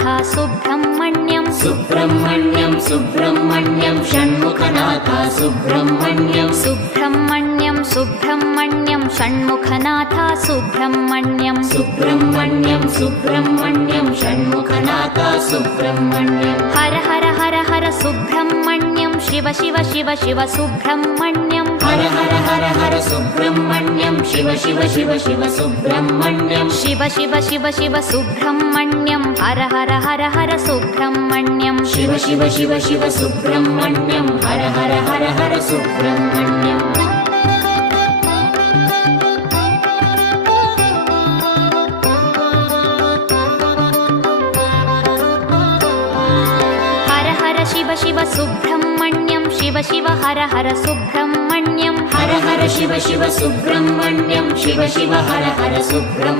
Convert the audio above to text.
Shanmukhanath Subrahmanyam Subrahmanyam Subrahmanyam Shanmukhanath Subrahmanyam Subrahmanyam Subrahmanyam Shanmukhanath Subrahmanyam Subrahmanyam Subrahmanyam Shanmukhanath Subrahmanyam Har Har Har Har Subrahmanyam Shiva Shiva Shiva Shiva Subrahmanyam Har Har Har Har Subrahmanyam Shiva Shiva Shiva Shiva Subrahmanyam Shiva Shiva Shiva Shiva Subrahmanyam Har Har Har Har Subrahmanyam Shiva Shiva Shiva Shiva Subrahmanyam Har Har Har Har Subrahmanyam Har Har Shiva Shiva Subrahmanyam Shiva Shiva Har Har Subrahmanyam Har Har Shiva Shiva Subrahmanyam Shiva Shiva Har Har Subrahmanyam